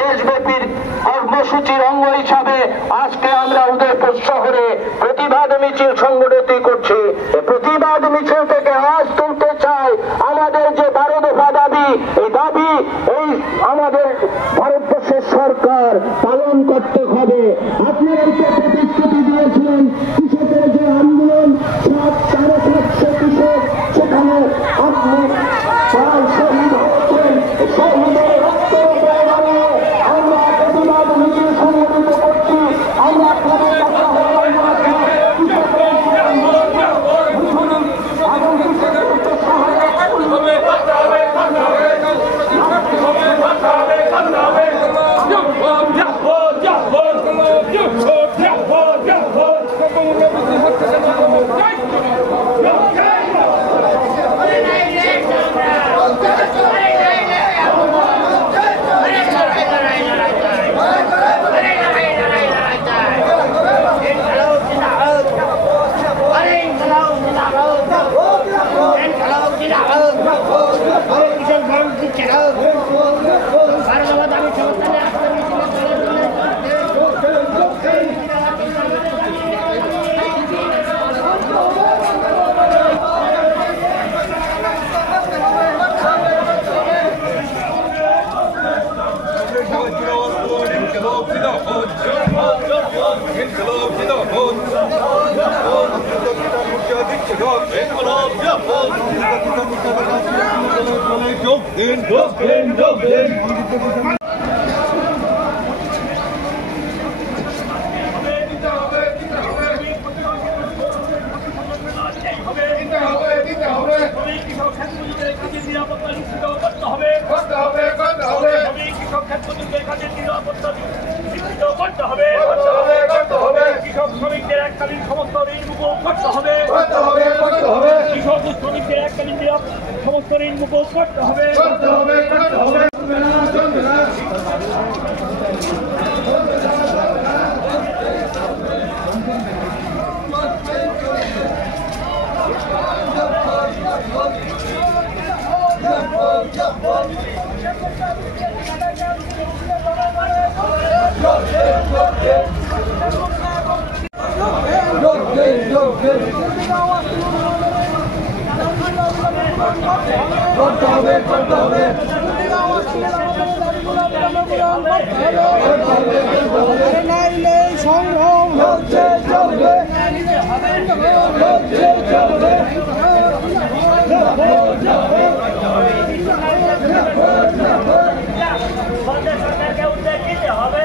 দেশব্যাপী কর্মসূচির অঙ্গ হিসাবে আজকে আমরা উদয়পুর শহরে প্রতিবাদ মিছিল সংগঠিত করছি। প্রতিবাদ মিছিল থেকে আওয়াজ তুলতে চাই, আমাদের যে 12 দফা দাবি, এই দাবি এই আমাদের ভারতবর্ষের সরকার পালন করতে হবে। আপনারা প্রতিশ্রুতি দিয়েছিলেন কৃষকের যে আন্দোলন, সব 4,00,000 কৃষক সেখানে আপনি প্রায় শহীদ হচ্ছেন। শহীদের রক্ত আমরা প্রতিবাদ মিছিল সংগঠিত করছি। আমরা আপনাদের কাছে আহ্বান জানাচ্ছি, কৃষক শ্রমিকদের এককালীন সমস্ত ঋণ মুকুব করতে হবে, কৃষক শ্রমিকদের এককালীন সমস্ত ঋণ মুকুব করতে হবে। সংগ্রাম হচ্ছে চলবে, সরকারকে উদ্যোগ নিতে হবে।